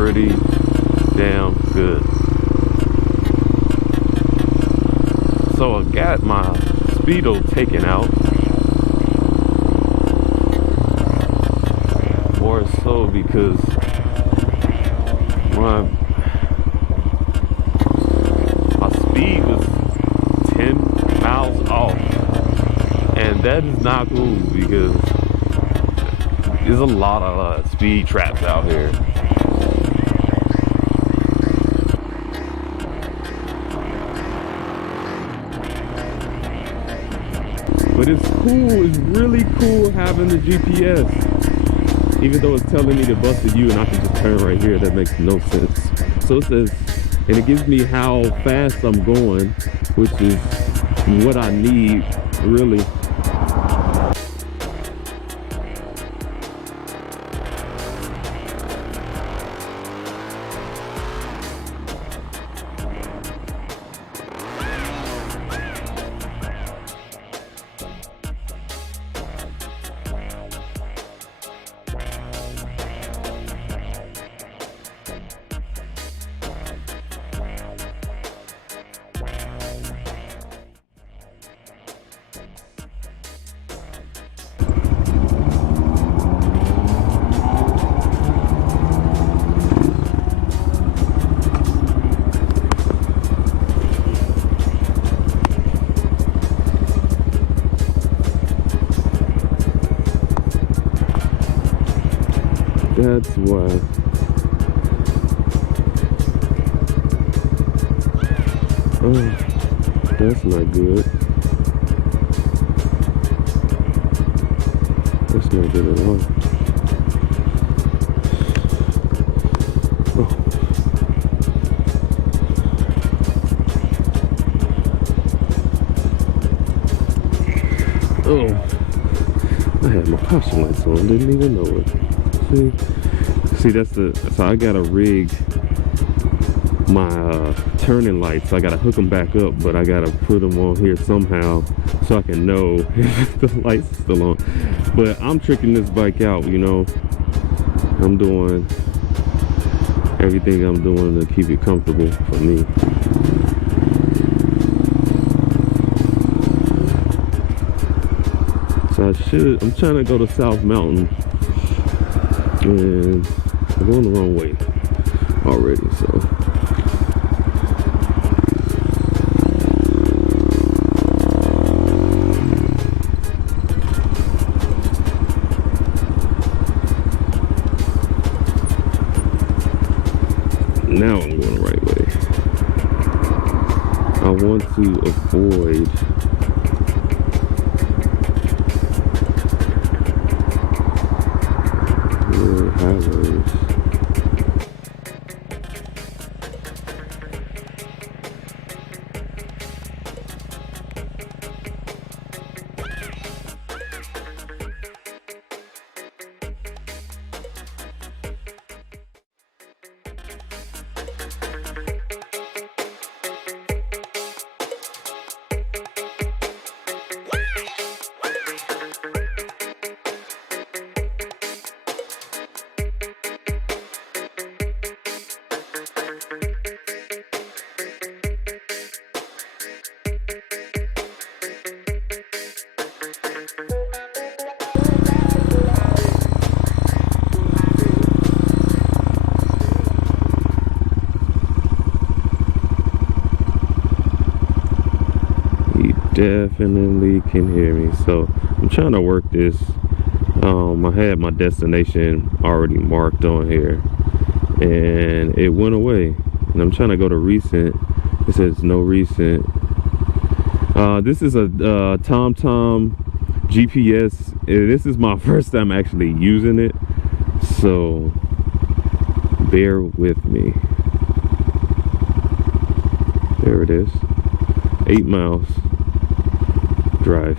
pretty damn good. So I got my speedo taken out, more so because my speed was 10 miles off, and that is not cool because there's a lot of speed traps out here. But it's cool, it's really cool having the GPS. Even though it's telling me to bust a U and I can just turn right here, that makes no sense. So it says, and it gives me how fast I'm going, which is what I need, really. That's why. Oh, that's not good. That's not good at all. Oh, I had my caution lights on, didn't even know it. See, that's so I gotta rig my turning lights. I gotta hook them back up, but I gotta put them on here somehow so I can know if the lights are still on. But I'm tricking this bike out, you know. I'm doing everything I'm doing to keep it comfortable for me. So I'm trying to go to South Mountain, and I'm going the wrong way already, so. Now I'm going the right way. I want to avoid highways. Definitely can hear me. So I'm trying to work this. I had my destination already marked on here and it went away, and I'm trying to go to recent. It says no recent. This is a TomTom GPS. This is my first time actually using it, so bear with me. There it is. 8 miles drive.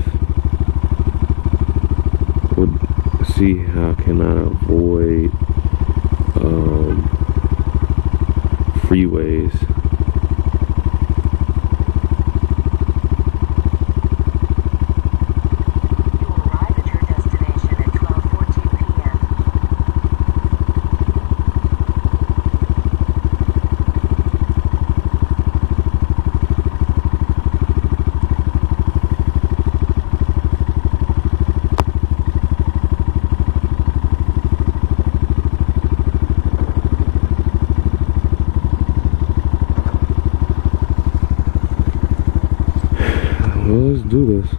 Would see how can I avoid freeways. Well, let's do this.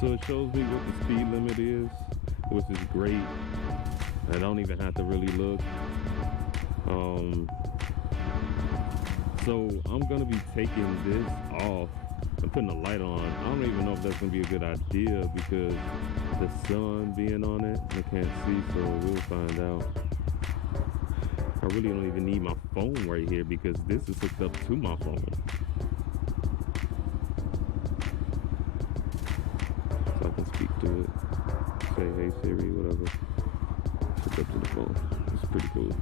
So it shows me what the speed limit is, which is great. I don't even have to really look. So I'm gonna be taking this off and putting the light on. I don't even know if that's gonna be a good idea because the sun being on it, I can't see, so we'll find out. I really don't even need my phone right here because this is hooked up to my phone. So I can speak to it. Say, hey Siri, whatever. Hook up to the phone. It's pretty cool.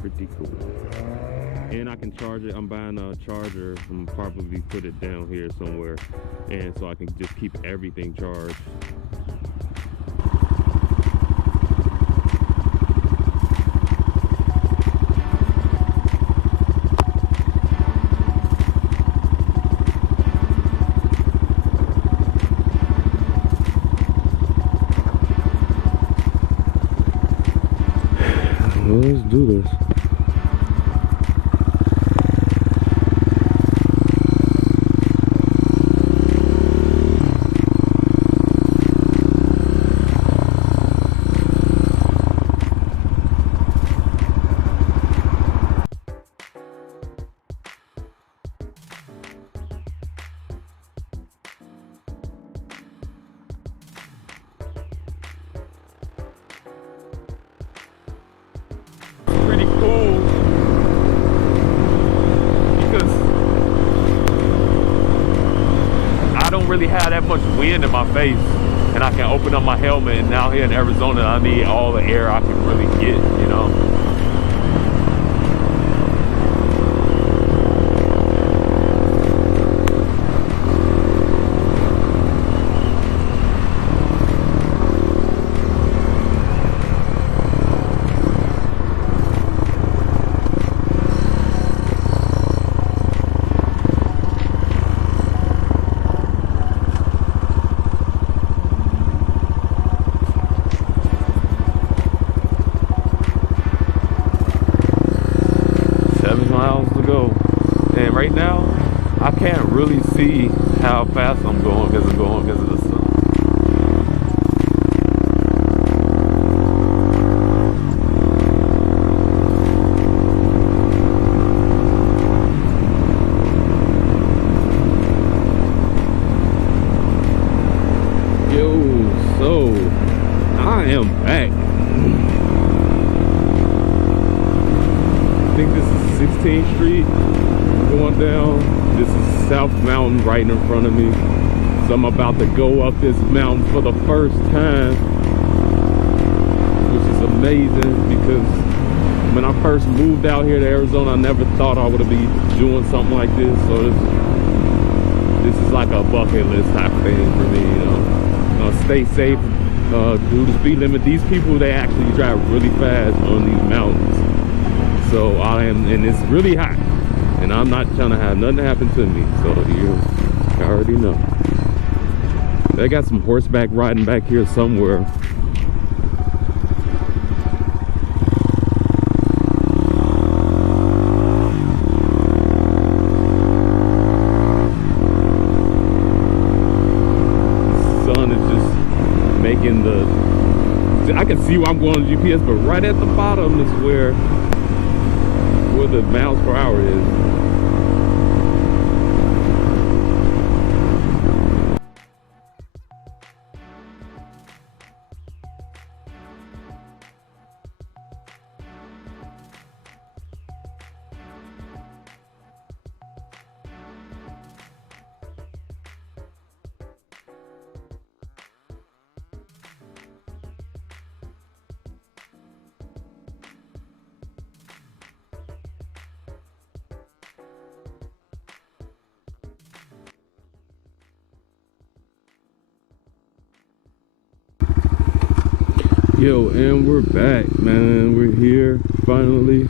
Pretty cool. And I can charge it. I'm buying a charger. I'm probably put it down here somewhere, and so I can just keep everything charged. Well, let's do this. Pretty cool because I don't really have that much wind in my face, and I can open up my helmet. And now here in Arizona, I need all the air I can really get, you know. Miles to go, and right now I can't really see how fast I'm going because of the sun. Yo, so I am back. I think this is 16th Street going down. This is South Mountain right in front of me. So I'm about to go up this mountain for the first time, which is amazing because when I first moved out here to Arizona, I never thought I would be doing something like this. So this is like a bucket list type of thing for me, you know. Stay safe, do the speed limit. These people, they actually drive really fast on these mountains. So and it's really hot, and I'm not trying to have nothing happen to me. So you already know. They got some horseback riding back here somewhere. Sun is just making I can see where I'm going on GPS, but right at the bottom is where the miles per hour is. Yo, and we're back, man. We're here finally.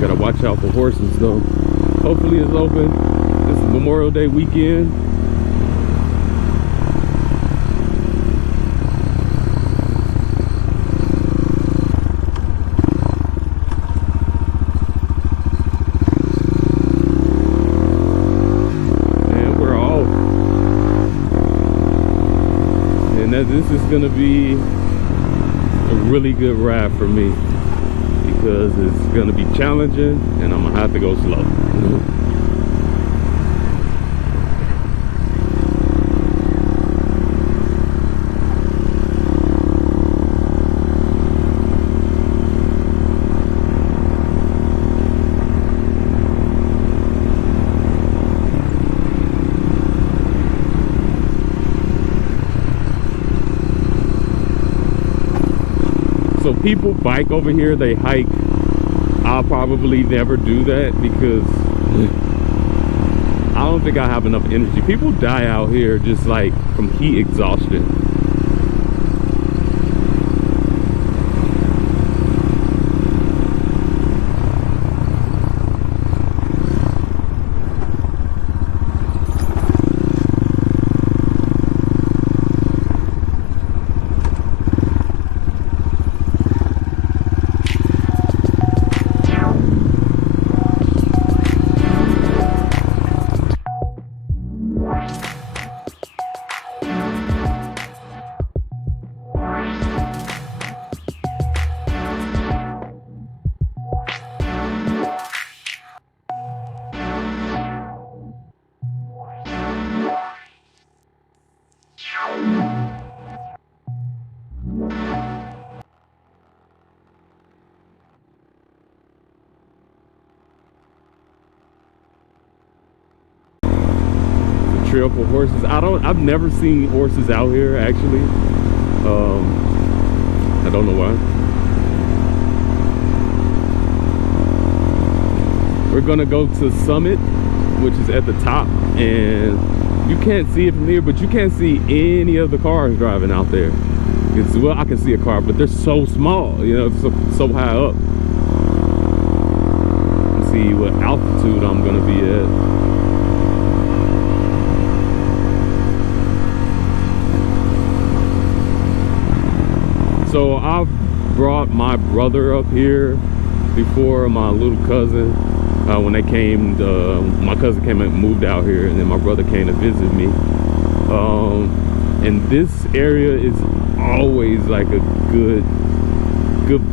Gotta watch out for horses though. Hopefully it's open. This is Memorial Day weekend. This is gonna be a really good ride for me because it's gonna be challenging and I'm gonna have to go slow. So people bike over here, they hike. I'll probably never do that because I don't think I have enough energy. People die out here just like from heat exhaustion. Trail for horses. I've never seen horses out here actually. I don't know why. We're gonna go to Summit, which is at the top, and you can't see it from here, but you can't see any of the cars driving out there. Well, I can see a car, but they're so small, you know, so high up. Let's see what altitude I'm gonna be at. So I've brought my brother up here before, my little cousin. When they came, my cousin came and moved out here, and then my brother came to visit me. And this area is always like a good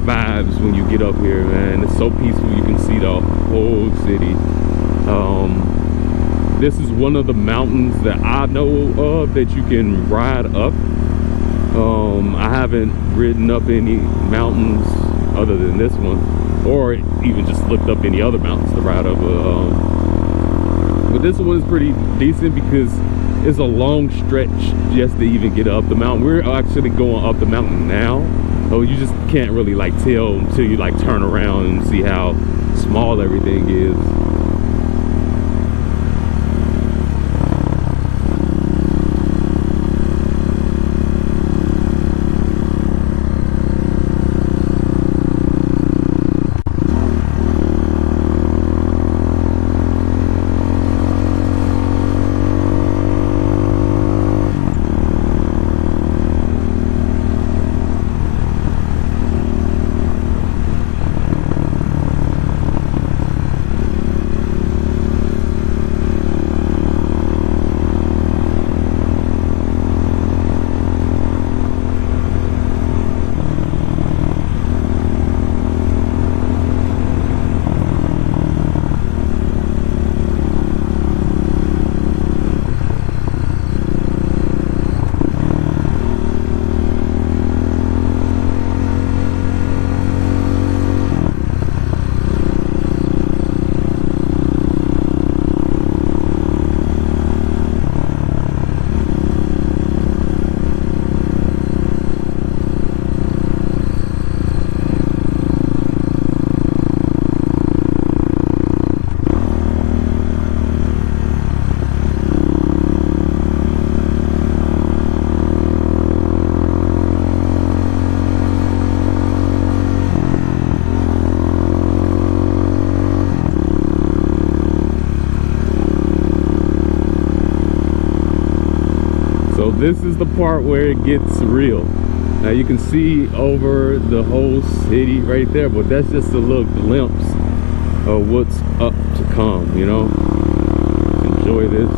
vibes when you get up here, man. It's so peaceful. You can see the whole city. This is one of the mountains that I know of that you can ride up. I haven't ridden up any mountains other than this one, or even just looked up any other mountains to ride up. But this one is pretty decent because it's a long stretch just to even get up the mountain. We're actually going up the mountain now, so you just can't really like tell until you like turn around and see how small everything is. this is the part where it gets real. Now you can see over the whole city right there, but that's just a little glimpse of what's up to come, you know? Enjoy this.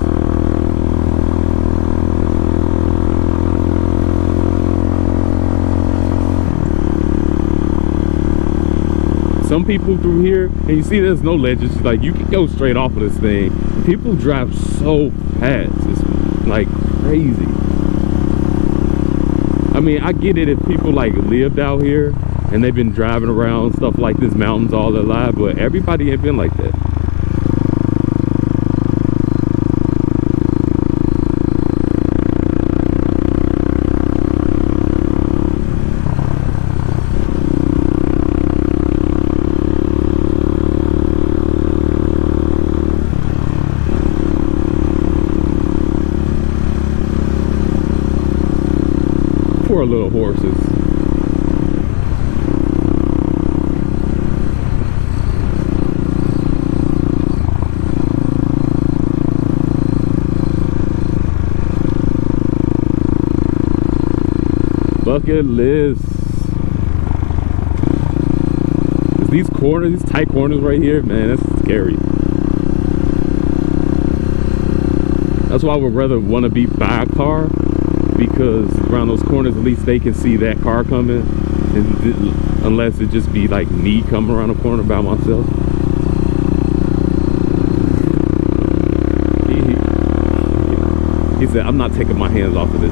Some people through here, and you see there's no ledges, like you can go straight off of this thing. People drive so fast, it's like crazy. I mean, I get it if people like lived out here and they've been driving around stuff like this mountains all their life, but everybody ain't been like that. Poor little horses. Bucket list. These corners, these tight corners right here, man, that's scary. That's why I would rather want to be by a car, because around those corners at least they can see that car coming, and unless it just be like me coming around the corner by myself. He said, I'm not taking my hands off of this.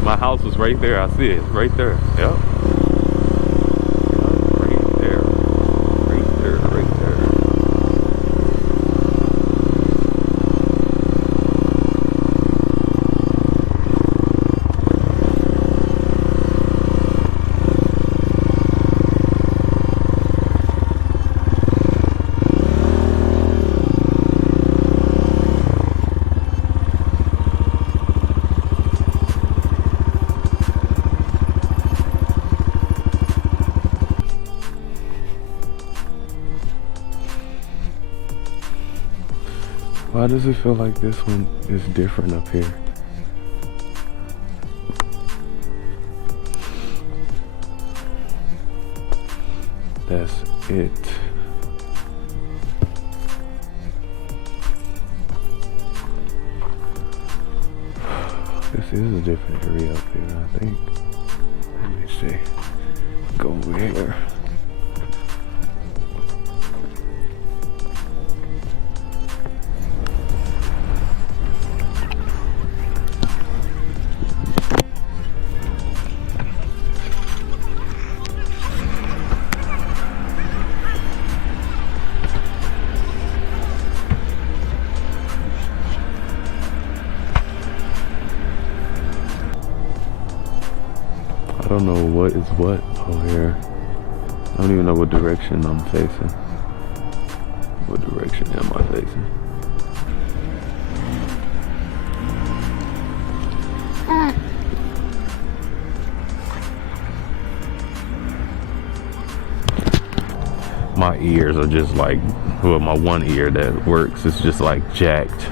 My house was right there. I see it right there. Yep. Right there. Right there. Right there. Why does it feel like this one is different up here? That's it. This is a different area up here, I think. Let me see. Go over here. I don't know what is what over here. I don't even know what direction I'm facing. What direction am I facing? My ears are just like, well, my one ear that works is just like jacked.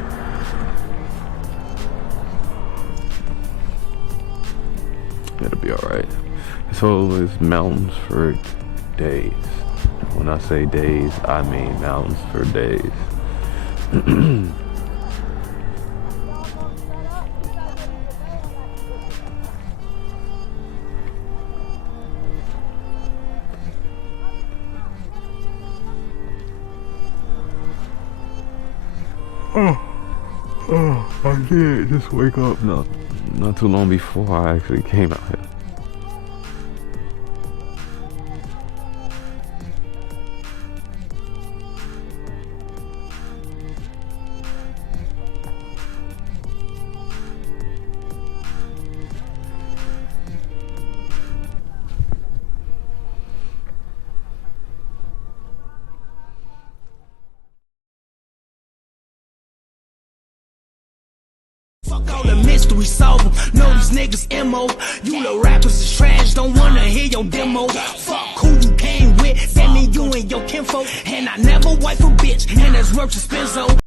It'll be all right. So it's mountains for days. When I say days, I mean mountains for days. I did just wake up not too long before I actually came out here. Fuck all the mystery solve 'em. Know these niggas MO. You the rappers is trash, don't wanna hear your demo. Fuck who you came with, that mean you and your kinfolk. And I never wipe a bitch, and that's worth expensive.